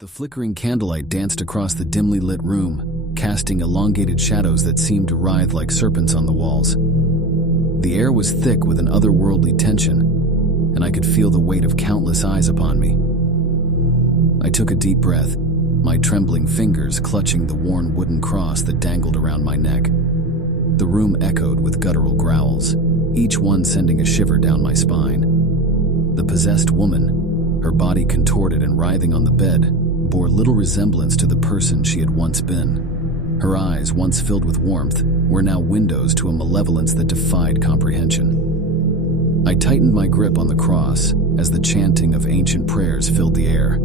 The flickering candlelight danced across the dimly lit room, casting elongated shadows that seemed to writhe like serpents on the walls. The air was thick with an otherworldly tension, and I could feel the weight of countless eyes upon me. I took a deep breath, my trembling fingers clutching the worn wooden cross that dangled around my neck. The room echoed with guttural growls, each one sending a shiver down my spine. The possessed woman, her body contorted and writhing on the bed, bore little resemblance to the person she had once been. Her eyes, once filled with warmth, were now windows to a malevolence that defied comprehension. I tightened my grip on the cross as the chanting of ancient prayers filled the air.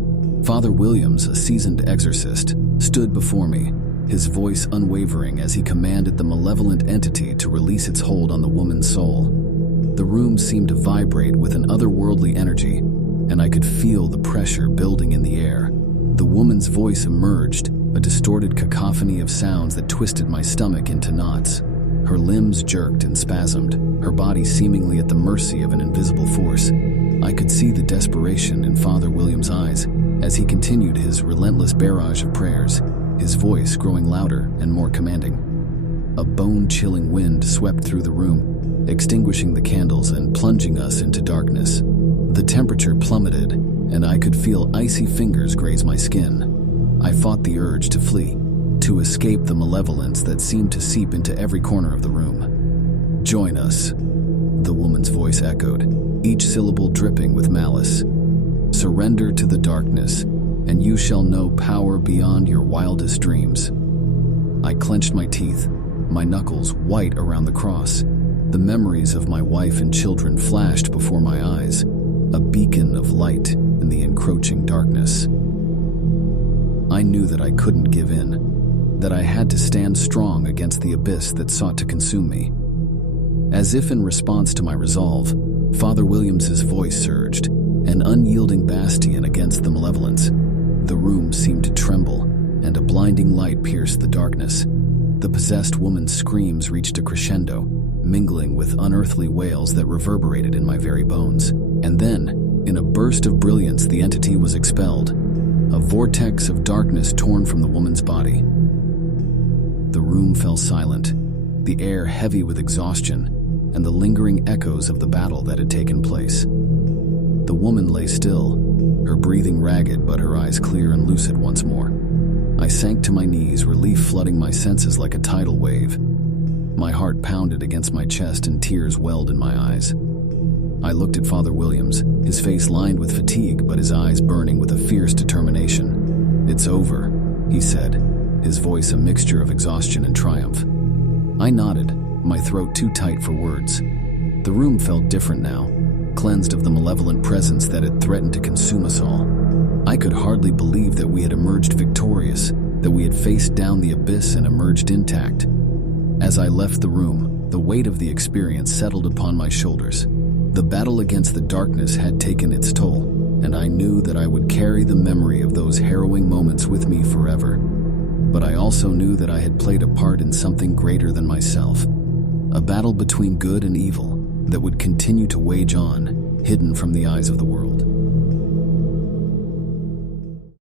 Father Williams, a seasoned exorcist, stood before me, his voice unwavering as he commanded the malevolent entity to release its hold on the woman's soul. The room seemed to vibrate with an otherworldly energy, and I could feel the pressure building in the air. The woman's voice emerged, a distorted cacophony of sounds that twisted my stomach into knots. Her limbs jerked and spasmed, her body seemingly at the mercy of an invisible force. I could see the desperation in Father Williams' eyes as he continued his relentless barrage of prayers, his voice growing louder and more commanding. A bone-chilling wind swept through the room, extinguishing the candles and plunging us into darkness. The temperature plummeted, and I could feel icy fingers graze my skin. I fought the urge to flee, to escape the malevolence that seemed to seep into every corner of the room. "Join us," the woman's voice echoed, each syllable dripping with malice. "Surrender to the darkness, and you shall know power beyond your wildest dreams." I clenched my teeth, my knuckles white around the cross. The memories of my wife and children flashed before my eyes, a beacon of light in the encroaching darkness. I knew that I couldn't give in, that I had to stand strong against the abyss that sought to consume me. As if in response to my resolve, Father Williams's voice surged, an unyielding bastion against the malevolence. The room seemed to tremble, and a blinding light pierced the darkness. The possessed woman's screams reached a crescendo, mingling with unearthly wails that reverberated in my very bones. And then, in a burst of brilliance, the entity was expelled, a vortex of darkness torn from the woman's body. The room fell silent, the air heavy with exhaustion and the lingering echoes of the battle that had taken place. The woman lay still, her breathing ragged but her eyes clear and lucid once more. I sank to my knees, relief flooding my senses like a tidal wave. My heart pounded against my chest and tears welled in my eyes. I looked at Father Williams, his face lined with fatigue but his eyes burning with a fierce determination. "It's over," he said, his voice a mixture of exhaustion and triumph. I nodded, my throat too tight for words. The room felt different now, cleansed of the malevolent presence that had threatened to consume us all. I could hardly believe that we had emerged victorious, that we had faced down the abyss and emerged intact. As I left the room, the weight of the experience settled upon my shoulders. The battle against the darkness had taken its toll, and I knew that I would carry the memory of those harrowing moments with me forever. But I also knew that I had played a part in something greater than myself, a battle between good and evil that would continue to wage on, hidden from the eyes of the world.